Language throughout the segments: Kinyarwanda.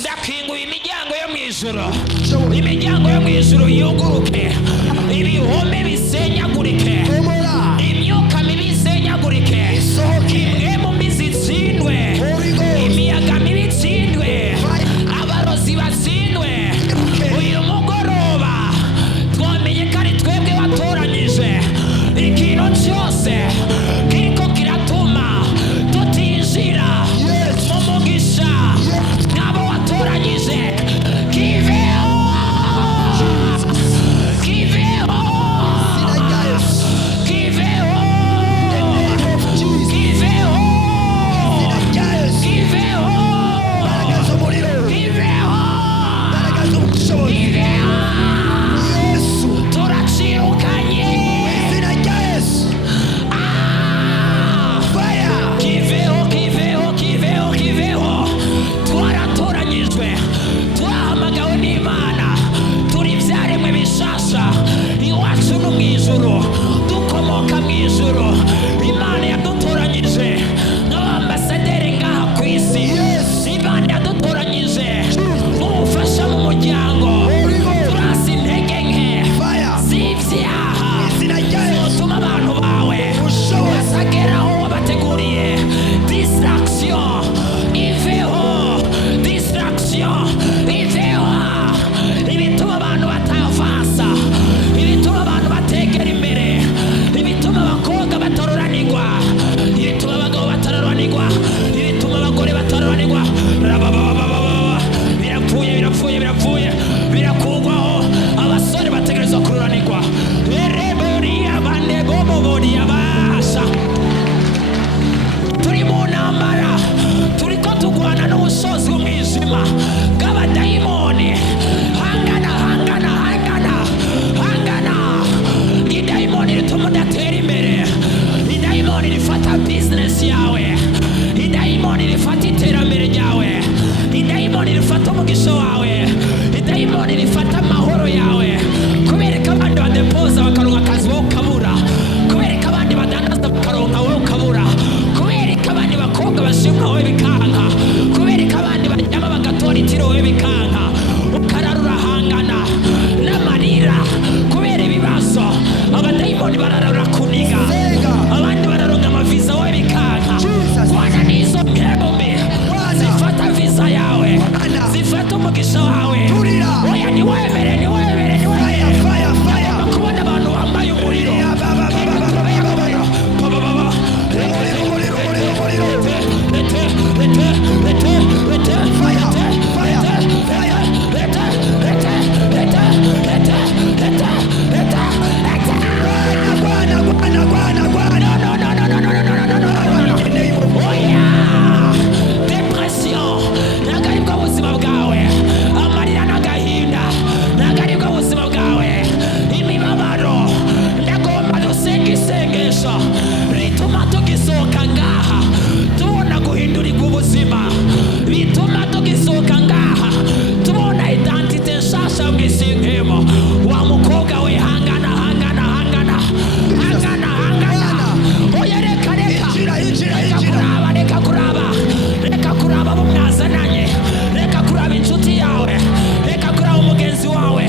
ndakinguye imiryango yo mwijuru, imiryango yo mwijuru yuguruke, ibihome bisenyagurike, imyuka mibi isenyagurike, imwe mu mizi itsindwe, imiyaga mibi itsindwe, abarozi batsindwe. Uyu mugoroba twamenye ko ari twebwe watoranyije ikintu cyose kiriko kiratuma tutinjira mu mugisha n'abo watoranyije. Kiveho, kiveho, kiveho, kiveho, kiveho, kiveho. Turacirukanye. Kiveho, kiveho, kiveho, kiveho. Twaratoranyijwe, twahamagawe n'Imana, turi ivyaremwe bishasha. Iwacu no mw'ijuru, dukomoka mw'ijuru. Imana yadutoranyije nk'abambasaderi ngaha kw'isi. Imana yadutoranyije nk'umufasha mu muryango. Turasi intege nke z'ivyaha zotuma abantu bawe basageraho wabateguriye. Distraction iveho, distraction iveho. Ibituma abantu batavasa, ibituma abantu bategera imbere, ibituma abakobwa bataroranirwa, ibituma abagabo bataroranirwa, ibituma abagore bataroranirwa. Birapfuye, birapfuye, birapfuye, birakugwaho. Abasore bategerezwa kuroranirwa. Turi mu ntambara, turiko tugwana n'ubushozi bw'umwijima bw'abadayimoni. Hangana, hangana, hangana, hangana. Idayimoni rituma udatera imbere, idayimoni rifata business yawe, idayimoni rifata iterambere ryawe, idayimoni rifata umugisha wawe, idayimoni rifata amahoro yawe. Kubereka abandi badepoza bakaronka akazi wowe ukabura, kubereka abandi badandaza bakaronka wowe ukabura, kubereka abandi bakobwa bashimwa wowe bikanka, kubereka abandi baryama bagatora itiro wowe bikanka. Ukararura hangana n'amarira kubera ibibazo. Abadayimoni bararura kuniga, abandi bararonka amaviza wowe bikanka. Kwana n'izo nkebumbi zifata viza yawe, zifata umugisha wawe. Oya niwemere, niwemere, niwemere. Bakubona abantu bambaye umuriro. Depression nagaribwa ubuzima bwawe, amarira n'agahinda nagaribwa ubuzima bwawe, imibabaro. Ndagomba dusenga isengesho rituma tugisohoka ngaha tubona guhindurirwa ubuzima, bituma tugisohoka ngaha tubona identite nshasha mw'isinkemo. Wa mukobwa we hangana, hangana, hangana, hangana, hangana. Oya reka, reka, reka kuraba, reka kuraba, reka kuraba abo mwazananye, reka kuraba inshuti yawe, reka kuraba umugenzi wawe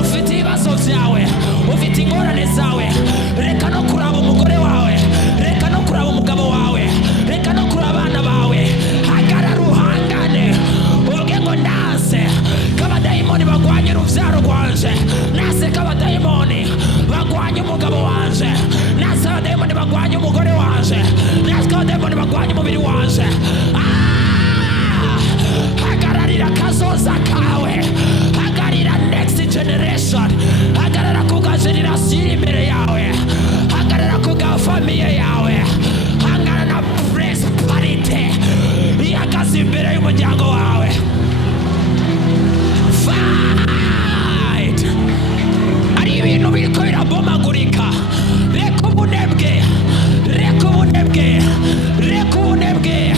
ufite ibibazo vyawe, ufite ingorane zawe. Reka no kuraba umugore wawe, reka no kuraba umugabo wawe, reka no kuraba abana bawe. Hagarara uhangane, uvuge ngo ndase k'abadayimoni bagwanye uruvyaro rwanje, nase k'abadayimoni bagwanye umugabo wanje, nase abadayimoni bagwanye umugore wanje, nase k'abadayimoni bagwanye umubiri wanje. Hagararira kazoza kawe, hagararira next generation, hagarara ku generation iri imbere yawe, hagarara ku famiye yawe, hangana na principality ihagaze imbere y'umuryango wawe. Fight. Ari ibintu biriko birabomagurika. Reka ubunebwe, reka ubunebwe, reka ubunebwe.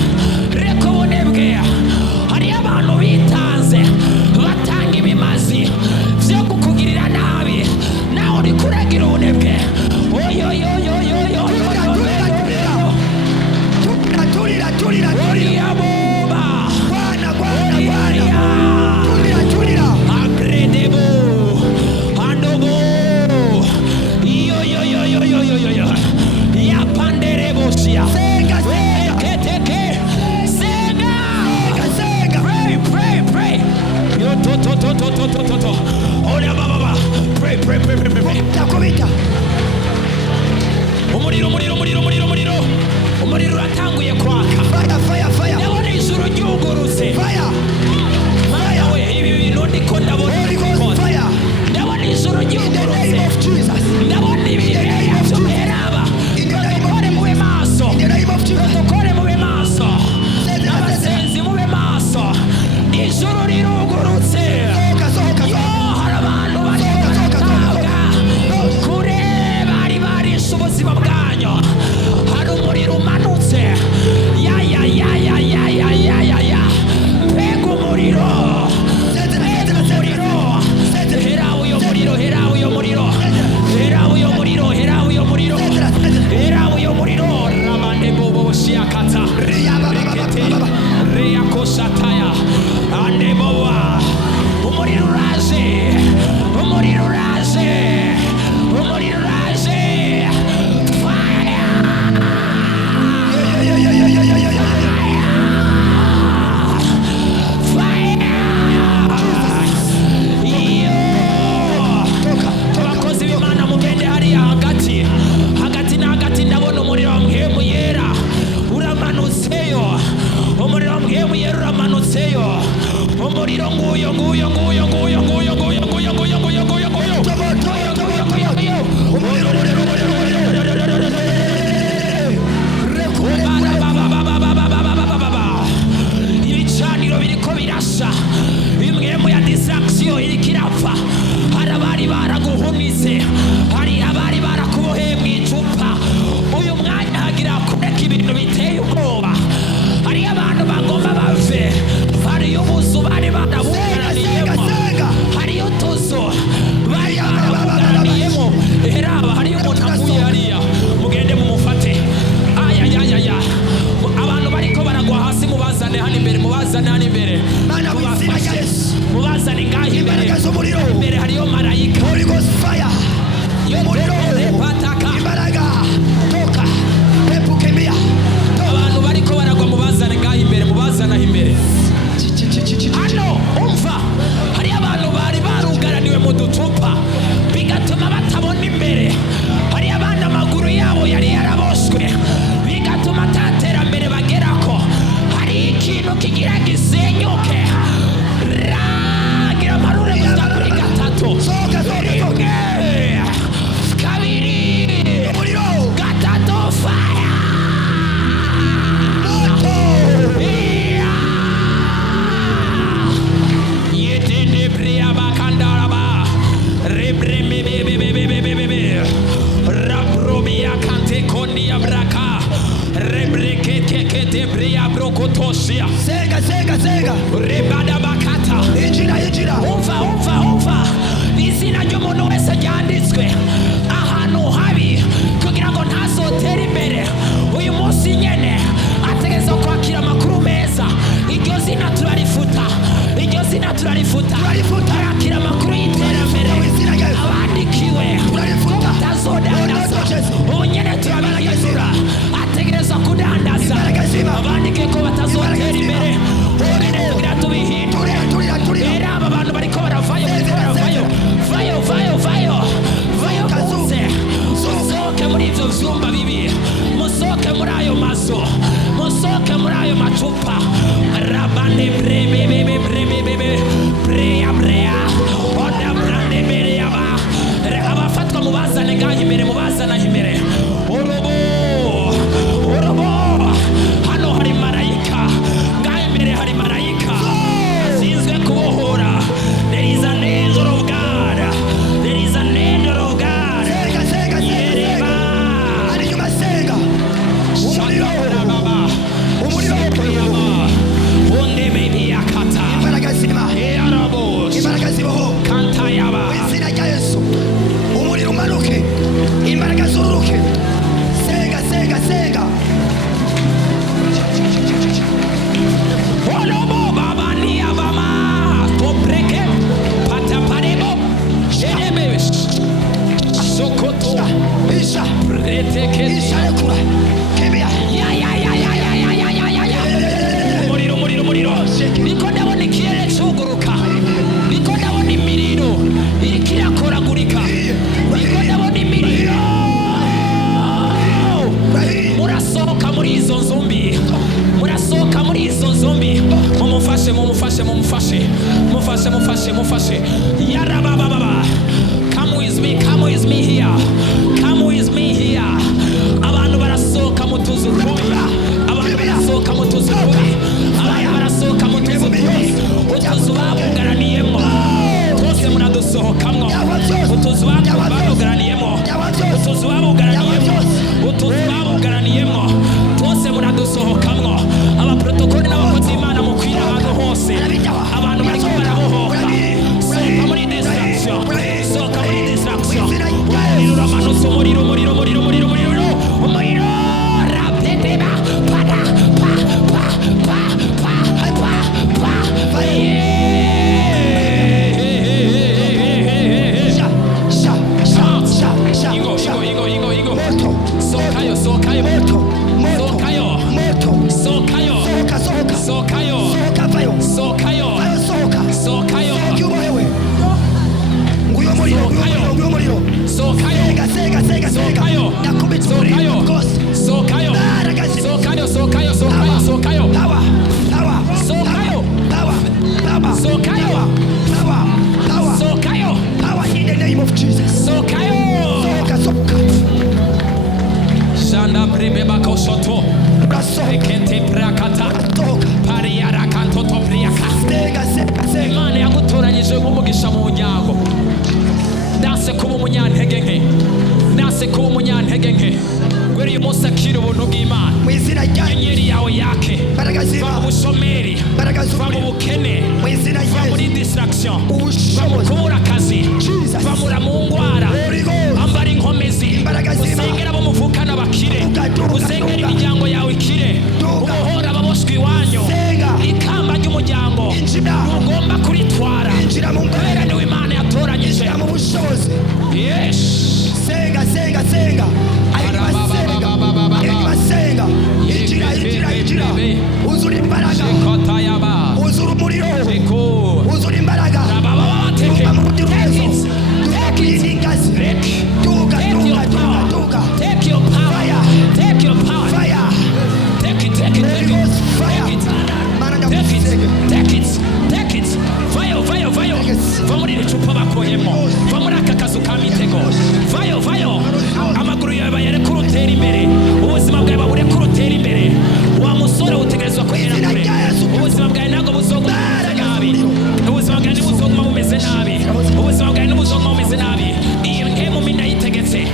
umuriro nguyo nguyo nguyo nguyo nguyo nguyo nguyo nguyo nguyo nguyo nguyo ibicaniro biriko birasha, imwe mu ya distraction iriko irapfa. Hari abari baraguhunize, hari abari barakuboheye mu icupa. Uyu mwanya hagira kureka ibintu biteye ubwoba. Hari abantu bagomba bave, hari ubuzu bari barabuganiyemo, hari utuzu bari barabuganiyemo. Heraba hari umuntu avuye hariya, mugende mumufate. Ayayayaya, abantu bariko baragwa hasi mubazane hano imbere, mubazane hano imbere, mubazane ngaho imbere. Imbere hariyo marayika, abantu bariko baragwa mubazane ngaho imbere, mubazane aho imbere. Hano umva, hari abantu bari barugaraniwe mu ducupa bigatuma batabona imbere. Hari abandi amaguru yabo yari yaraboshwe bigatuma ataterambere bagerako. Hari ikintu kigira gisenyuke, ragira amarure gusa kuri gatatu, rimwe kabiri gatatu, fire yetende bria bakandaraba rebreme bebe rabrobia kante kondia braka rebreke kete bria brokotosia Senga rebada bakata. injira Umva izina ry'umuntu wese ryanditswe ahantu habi kugira ngo ntazotere imbere. Uyu munsi nyene ategereza kwakira amakuru meza. Iryo zina turarifuta, iryo zina turarifuta, arakira amakuru y'iterambere abandikiwe ko batazodandaza. Ubu nyene turabihindura, ategereza kudandaza abandike ko batazotera imbere. Ubene kugira tubihindure. Era aba bantu bariko baravayo, vayo muze, musohoke muri ivyo vyumba bibi, musohoke muri ayo mazu, musohoke muri ayo macupa. Rabande brea oda brande brea ba abafatwa mubazane ngaho imbere, mubazane aho imbere. Orobo hano hari marayika, ngaho imbere hari marayika asinzwe kubohora. There is an angel of God, there is an angel of God. Yereba shakara baba umuriro onde baby yakata erabos kanta yaba izina rya Yesu, umuriro umanuke, imbaraga zuruke. Senga olobo baba ni abama topreke pataparebo erebe sokoto isha reteke rekura kebya umuriro niko ndabona ikirere cyuguruka, niko ndabona imiriro iriko irakoragurika, niko ndabona imiriro. Murasohoka muri izo nzumbi, murasohoka muri izo nzumbi. Mumufashe yarabababa. Come with me here. Abantu barasohoka mu tuzu tubi, abantu barasohoka mu tuzu tubi, abantu barasohoka mu tuzu tubi. Utuzu babugaraniyemo twose muradusohokamwo, utuzu babugaraniyemo, utuzu babugaraniyemo twose muradusohokamwo. Abaprotokoli n'abakozi b'Imana mukwira ahantu hose, abantu bariko barabohoka. Sohoka muri distraction, umuriro uramanutse, umuriro rapeteba pada pa Sokayo. Power. Sokayo. Power in the name of Jesus. Sokayo. Soka. Shanda brebe bakosoto. Ekete prakata. Pariara kanto to priaka. Imana yagutoranyije nk'umugisha mu nyango. Nase kuba umunyantege nke. Nase kuba umunyantege nke. Gwere uyu munsi akira ubuntu bw'Imana. Inyenyeri yawe yake. Va mu bushomeri. Va mu bukene. Va muri distraction. Va mu kubura akazi. Va mu ngwara. Ambara inkomezi. Usengera abo muvukana bakire. Usengera imiryango yawe ikire. Umuhora ababoshwe iwanyu. Ikamba ry'umuryango. Ntugomba kuritwara. Kubera niwe Imana yatoranyije. Yes. Senga. Injira. Uzura imbaraga. Uzura umuriro. Uzura imbaraga. Take your power. Take your power. Fire. Take it. Take it. Fire. Va muri iri cupa bakoyemo. Va muri aka kazu ka mitego. Vayo. Amaguru yawe bayareka urutera imbere. Ubuzima bwawe babureka urutera imbere. Wa musore utegerezwa kugera kure. Ubuzima bwawe ntabwo buzoguma nabi. Ubuzima bwawe ntibuzoguma bumeze nabi. Ubuzima bwawe ntibuzoguma bumeze nabi. Iyi mpemu mbi ndayitegetse.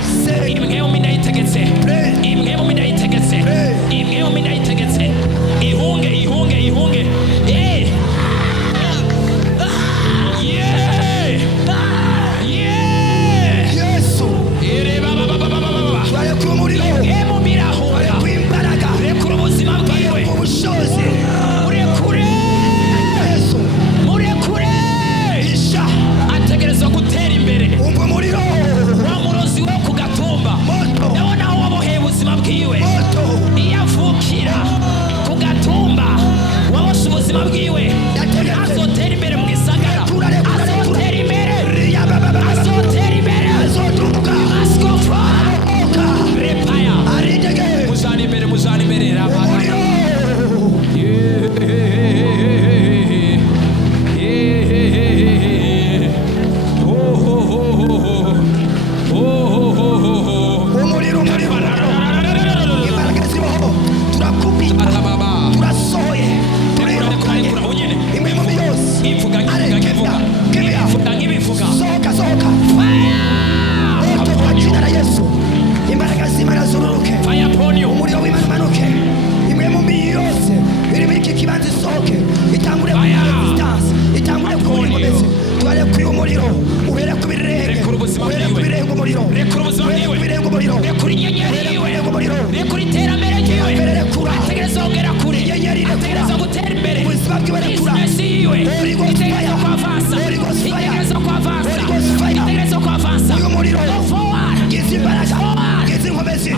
Ihunge.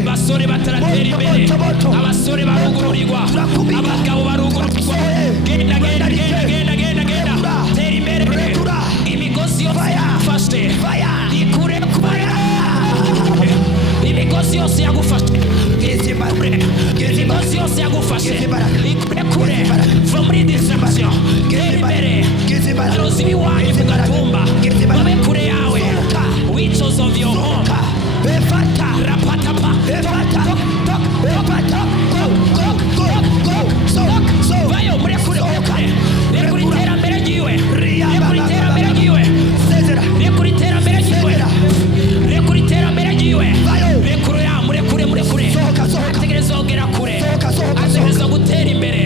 Abasore bataratera imbere, abasore barugururirwa, abagabo barugururirwa. Genda, tera imbere. Imigozi yose yagufashe ikure kubara. Imigozi yose yagufashe ikure va muri distraction. Tera imbere. Abarozi b'iwanyu ku gatumba babe kure yawe. Witches of your home. Rapatapa. Vayo murekure iterambere ryiwe. Ategereza kugera kure. Ategereza gutera imbere.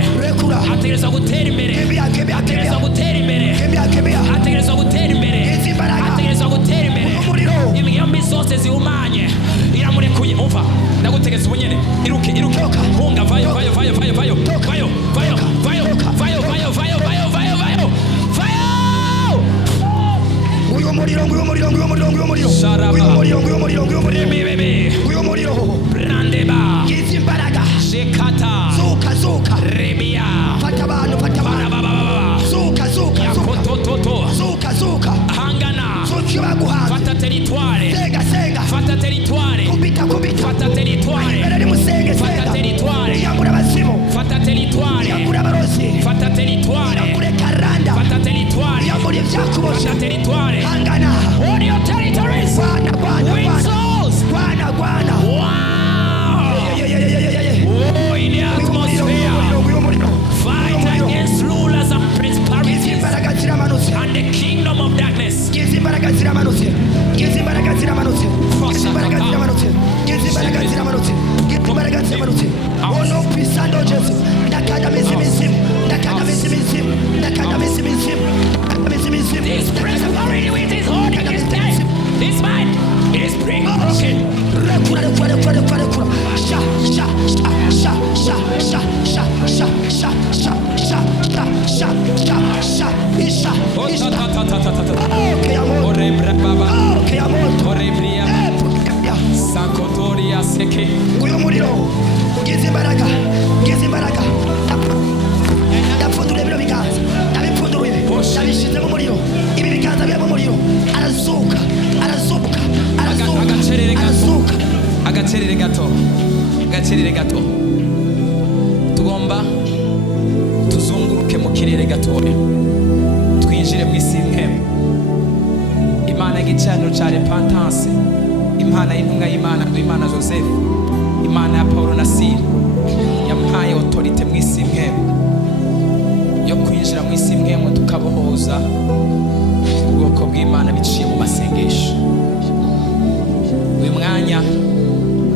Ategereza gutera imbere. Imigombi zose zihumanye iramurekuye. Umva ndagutegetse ubunyene. Iruke hunga. Vayo. Brandeba. Shekata. Zuka. Rebia. Fata abantu. Zuka. Hangana. Fata territoire. Senga. Fata territoire. Kupita. Fata territoire. Fata territoire. Yambura abazimu. Fata territoire. Yambura abarozi. Fata territoire. Yambure karanda. Fata territoire. icyakubosha na territoire, hangana on your territories, rwana rwana win rwana souls. rwana rwana Wow. Oh, in the atmosphere, fight against rulers and principalities imbaraga ziramanutse and the kingdom of darkness. Gizi imbaraga ziramanutse Gizi imbaraga ziramanutse Gizi imbaraga ziramanutse Gizi imbaraga ziramanutse Gizi imbaraga ziramanutse ono pisando Jesu ndakandamiza imizimu ndakandamiza imizimu ndakandamiza imizimu ndakandamiza imizimu This principality which is holding his death, his mind, is being broken. rekura rekura rekura rekura rekura sha sha sha sha sha sha sha sha sha sha sha sha sha sha sha isha isha okay amor okay amor Sankotoria seke. uyu muriro ugize imbaraga ndapfundura bino biganza ndabipfunduruye ndabishize mu muriro ibi biganza biri mu muriro arazuka agacerere gato tugomba tuzunguruke mu kirere gatoya twinjire mu isi y'imhemu. Imana y'igicaniro cya repentance, Imana y'intumwa y'Imana Imana Joseph, Imana ya Paulo na Sila yampaye autorite mu isi y'imhemu yo kwinjira mu isi y'imhemu tukabohoza ubwoko bw'Imana biciye mu masengesho. Uyu mwanya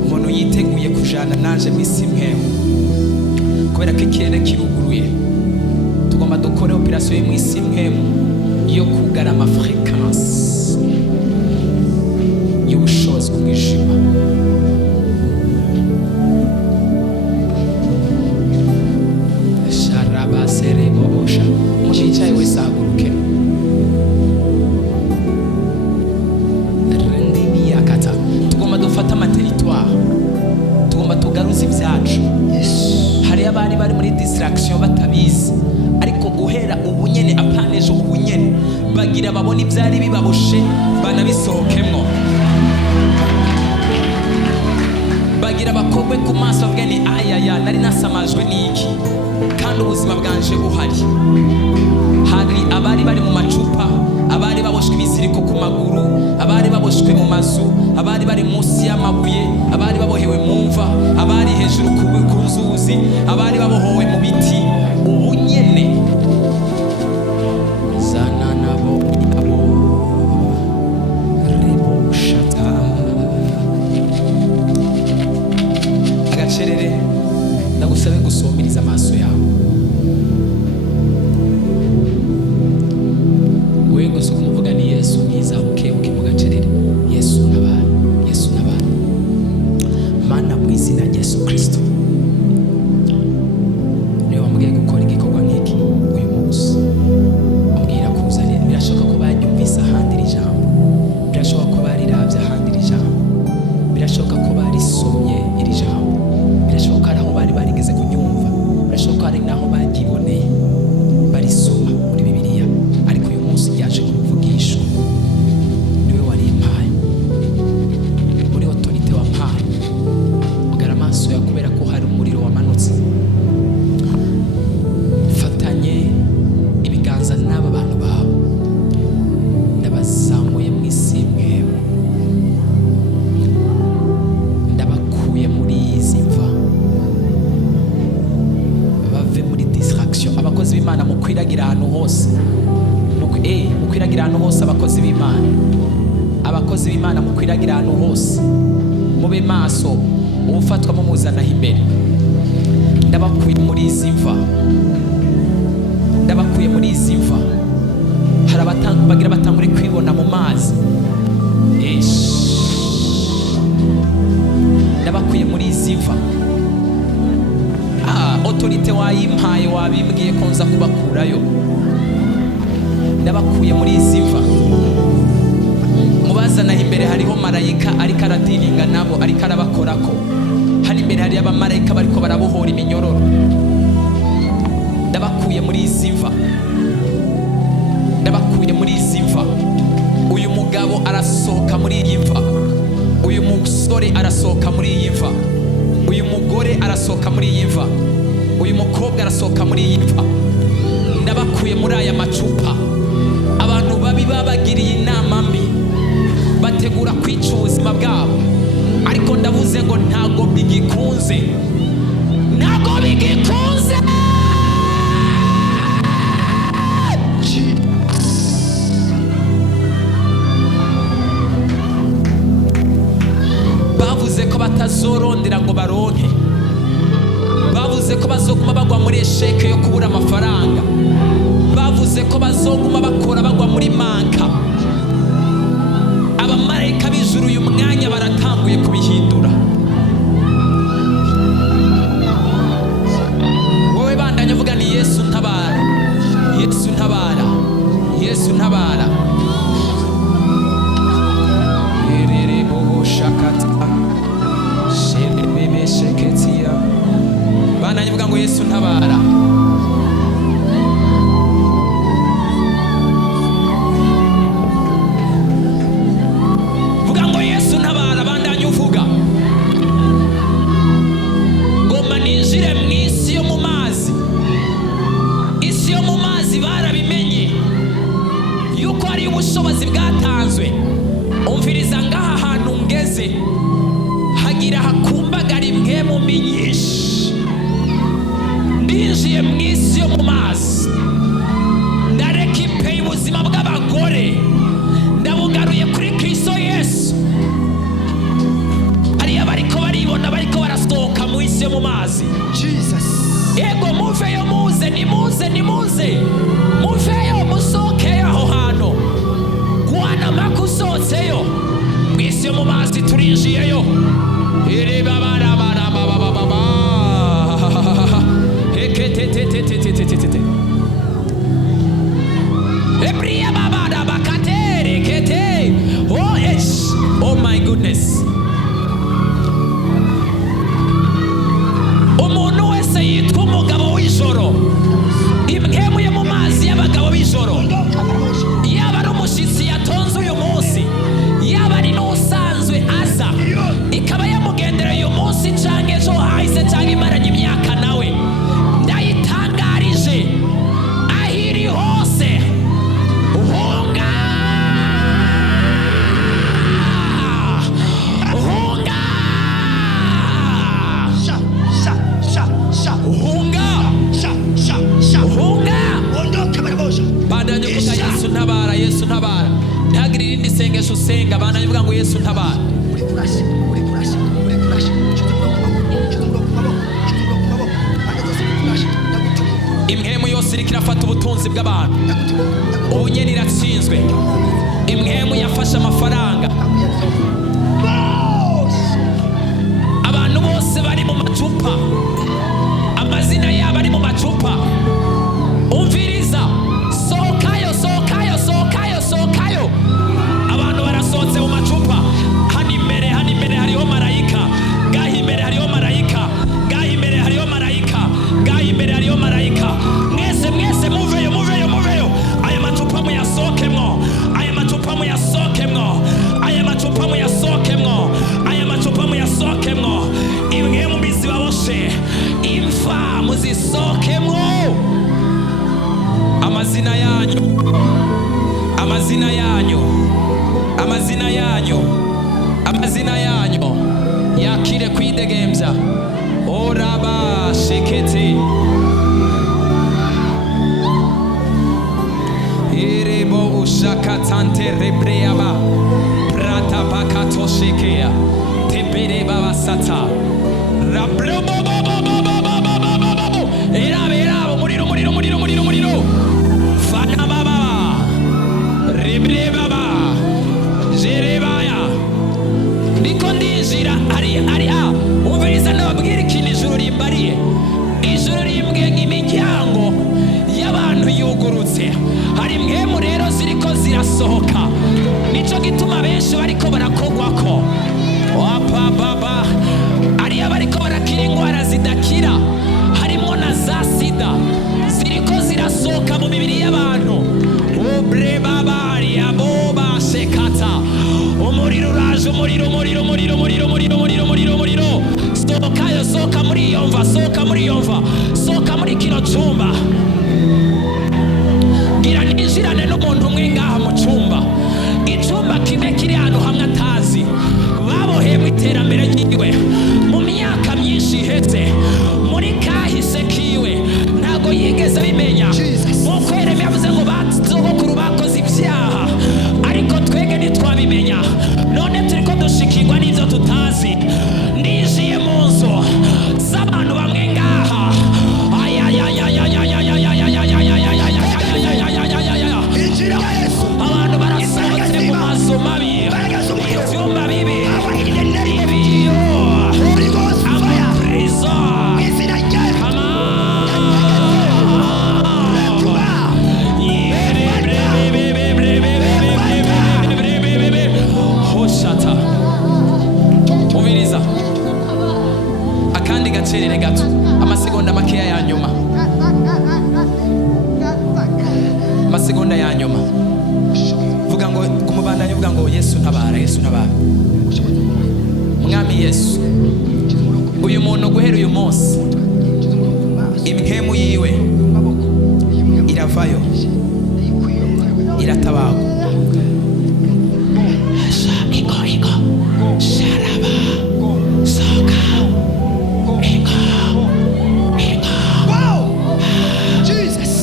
umuntu yiteguye kujana nanje mu isi y'imhemu kubera ko ikirere kiruguruye. Tugomba dukore operation mu isi y'imhemu yo kugara amafrequence y'ubushobozi bw'ijima. Sharabaserebobosha mucicaye wese ahaguruke. Rendimiyakata tugomba dufata amateritoire, tugomba tugaruza ibyacu. Hari abari bari muri distraction batabizi, ariko guhera ubunyene apaneje ubunyene bagira babona ibyari bibaboshe banabisohokemwo, bagira bakogwe ku maso bavuga ni ayaya nari nasamajwe n'iki kandi ubuzima bwanje buhari. Hari abari bari mu macupa, abari baboshwe ibiziriko ku maguru, abari baboshwe mu mazu, abari bari munsi y'amabuye, abari babohewe mu mva, abari hejuru ku nzuzi, abari babohowe mu biti. Ubunyene zana nabo reboshata agacerere. Ndagusabe gusomiriza amaso yawe, we gusa kumuvuga ni Yesu mwiza, ukebuke mu gacerere. Yesu nabana, Yesu nabana. Mana mu izina rya Yesu Kristo, niwe wambwiye gukora igikorwa nk'iki uyu munsi, umbwira kuzanira. Birashoboka ko baryumvise ahandi iri jambo, birashoboka ko bariravye ahandi iri jambo, birashoboka ko barisomye iri jambo, birashoboka ko ari aho bari barigeze kuryumva, birashoboka ko ari naho baryiboneye barisoma muri Bibiliya, ariko uyu munsi ryaje kumuvugishwa. Niwe warimpaye, muri autorite wampaye. Ugara amaso yawe kubera ko hari umuriro wamanutse. Fatanye ibiganza n'aba bantu bawe, ndabazamuye mu isi y'imhemu, ndabakuye muri izi mva, bave muri distraction. Abakozi b'Imana mukwiragira ahantu hose, mukwiragira ahantu hose. Abakozi b'Imana, abakozi b'Imana mukwiragira ahantu hose, mube maso. Ufatwa mumuzanaho imbere. Ndabakuye muri izi mva, ndabakuye muri izi mva. Hari bagira batangure kwibona mu mazi. Ndabakuye muri izi mva. Autorite wayimpaye, wabimbwiye ko nza kubakurayo. Ndabakuye muri izi mva. Mubazanaho imbere hariho marayika ariko aradiringa nabo, ariko arabakorako. Hano imbere hari abamarayika bariko barabohora iminyororo. Ndabakuye muri izi mva, ndabakuye muri izi mva. Uyu mugabo arasohoka muri iyi mva, uyu musore arasohoka muri iyi mva, uyu mugore arasohoka muri iyi mva, uyu mukobwa arasohoka muri iyi mva. Ndabakuye muri aya macupa. Abantu bigikunze, ntabwo bigikunze. Bavuze ko batazorondera ngo baronke, bavuze ko bazoguma bagwa muri esheke yo kubura amafaranga, bavuze ko bazoguma bakora bagwa muri manka. Abamarayika b'ijuru uyu mwanya baratanguye kubihindura. Wowe bandanya uvuga ni Yesu ntabara, Yesu ntabara, Yesu ntabara. Erere bobo shakata shene bebe sheketia. Bandanya uvuga ngo Yesu ntabara. Ubushobozi bwatanzwe. Umviriza ngaha hantu ngeze hagira hakumbagara imwe mu myinshi. Ndinjiye mu isi yo mu mazi, ndareka impeye ubuzima bw'abagore, ndabugaruye kuri Kristo Yesu. Hariya bariko baribona bariko barasohoka mu isi yo mu mazi. Jesus. Yego muveyo, muze nimuze nimuze, muveyo musohokeyo aho hantu. Guhana makusotseyo mwisi yo mu mazi turinjiyeyo. Iri babara bara baba baba heketetetetetetetetete ebriya babada bakatere kete. Oh my goodness. Umuntu wese yitwa umugabo w'ijoro, imwemu yo mu mazi y'abagabo b'ijoro, yaba ari umushyitsi yatonze uyu munsi, yaba ari n'usanzwe aza ikaba yamugendereye uyu munsi canke ejo hahise canke imaranye imyaka nawe, ndayitangarije ahiri hose hunga, hunga, hunga. Bandanya uvuga Yesu ntabara, Yesu ntabara. Ntihagire irindi sengesho usenga, bandanya uvuga ngo Yesu ntabara. Imhemu yose iriko irafata ubutunzi bw'abantu, ubunyene iratsinzwe. Imhemu yafashe amafaranga, abantu bose bari mu macupa, amazina yabo ari mu macupa. Umviriza, sohokayo, sohokayo, sohokayo, sohokayo. Abantu barasohotse mu macupa. Hano imbere hariho marayika, ngaha imbere hariho marayika, ngaha imbere hariho marayika, ngaha imbere hariho marayika. Mwese muveyo, muveyo, muveyo. Aya macupa muyasohokemwo, aya macupa muyasohokemwo, aya macupa muyasohokemwo, aya macupa muyasohokemwo. Imwe mu bizi baboshe, imfa muzisohokemwo. Amazina yanyu, amazina yanyu, amazina yanyu, amazina yanyu yakire kwidegembya. Oraba shekete irebo ushakatante rebreaba prata pakato shekea tebere baba sata rabrobo erabo muriro fana baba rebre baba jerebaya niko ndinjira ari umviriza nababwira ikintu ijuru rimbariye. Ijuru rimbwiye nk'imiryango y'abantu yugurutse, hari imwemu rero ziriko zirasohoka, nico gituma benshi bariko barakogwako. Wapa baba ariya bariko barakira ingwara zidakira, harimo na za sida ziriko zirasohoka mu mibiri y'abantu. Obre baba ariya boba sekata, umuriro uraje, umuriro. Sohokayo, sohoka muri iyo mva, sohoka muri iyo mva, sohoka muri kino cumba. Gira ninjirane n'umuntu umwe ngaha mu cumba, icumba kimwe kiri ahantu hamwe atazi, baboheye mu iterambere ryiwe mu myaka myinshi turindire gato amasegonda makeya ya nyuma, amasegonda ya nyuma. Vuga ngo kumubandanya, vuga ngo Yesu ntabara, Yesu ntabara. Mwami Yesu, uyu muntu guhera uyu munsi imhemu yiwe iravayo, iratabagwa. Iko sharaba soka iko. Wow! Jesus.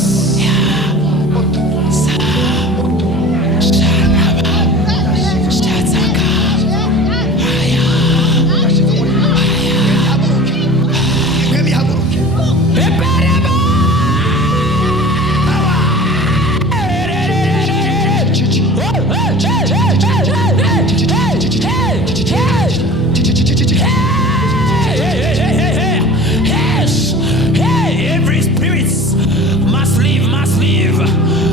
Sharaba shataka haya Mwemi haguruke. epereba. Every spirit must leave, must leave.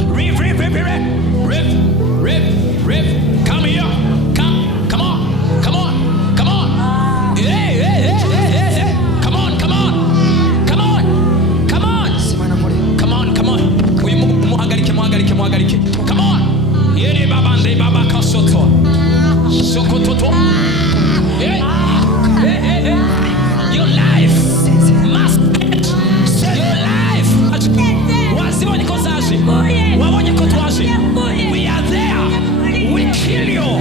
Rip. Come here. Come on. Hey. Come on. Simama mole. Come on. Muhagarike. Come on. Yere babande baba kasoto. Sokototo. Hey. Your life must end. Your life. Wazibonye ko zaje. Wabonye ko twaje. We are there. We kill you.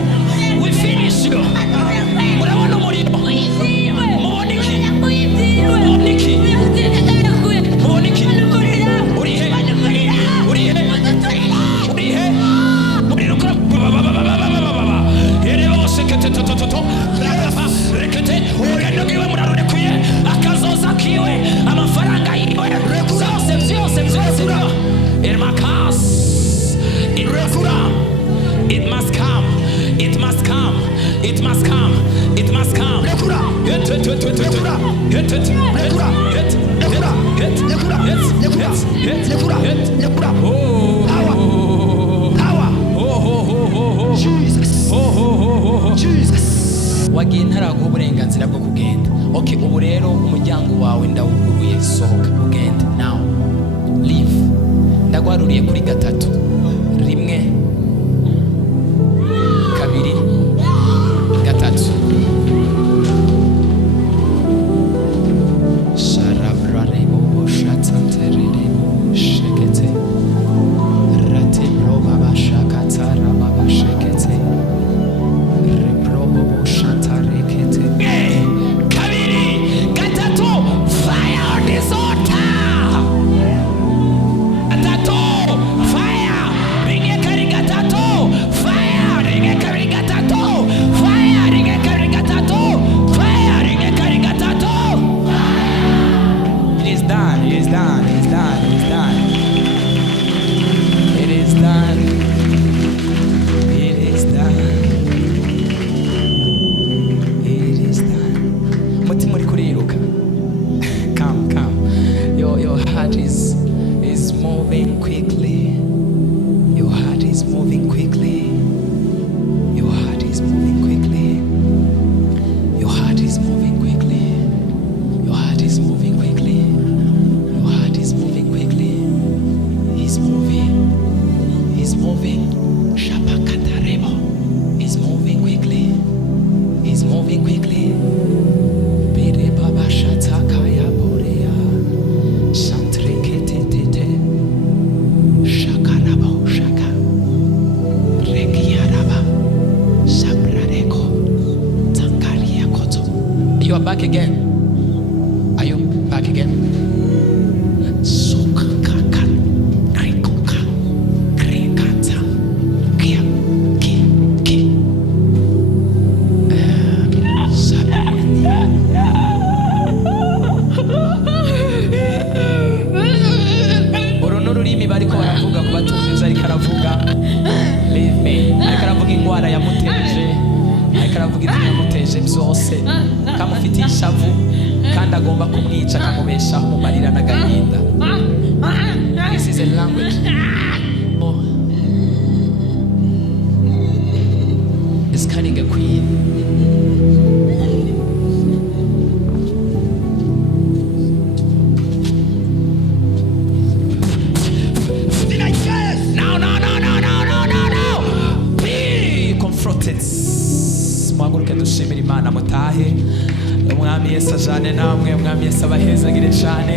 We finish you. Murabona umuriro. Muboniki. Muriro kora. Yere bose keteteteteto. Rekete. Ugendo giwe murarurekuye. Akazoza kiwe. Amafaranga yiwe. Zose. It must come. Jesus. Wagiye ntaraguha uburenganzira bwo kugenda. Okay, ubu rero umuryango wawe ndawuguruye, sohoka ugende now. Leave. Ndagwaruriye kuri 3. 1 2 3. Sharabrarebo shatanterebo shekete. Ratebro baba shakatara baba shekete. Reprobo shatarekete. 2 3. Fire on this altar. 3. Fire. Ringe kariga 3. Fire. Ringe kariga 3. Fire. Ringe kariga 3. Fire. Ringe kariga 3. It is done. It is done. It is done. It is done. It is done. It is done. Mutima uri kuriruka. Come. Your heart is moving quickly. Your heart is moving quickly. Your heart is moving quickly. Your heart is moving quickly. Your heart is moving quickly. Your heart is moving quickly. He's moving. Shabakatarebo. He's moving quickly. Bere baba shatakaya borea. Santrekete. Shakarabo shaka. Rekiaraba. Sabrareko. Tankaria koto. You are back again. Are you back again? Sukaka. Krikoka. Krikata. Kia. Ki. Uru n'ururimi bariko baravuga ku batumviriza, ariko aravuga leave me, ariko aravuga ingwara yamuteje, ariko aravuga ibyo yamuteje byose, kamufitiye ishavu kandi agomba kumwica akamubeshaho mu marira n'agahinda. This is a language. Is cutting a queen. gushimira Imana mutahe. Umwami Yesu ajane namwe, umwami Yesu abahezagire cyane.